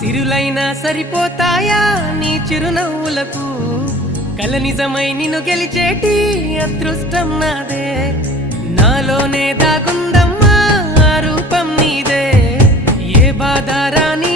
సిరులైనా సరిపోతాయా నీ చిరునవ్వులకు కల నిజమై నిన్ను గెలిచేటి అదృష్టం నాదే నాలోనే దాగుందమ్మా ఆ రూపం నీదే ఏ బాధ రాని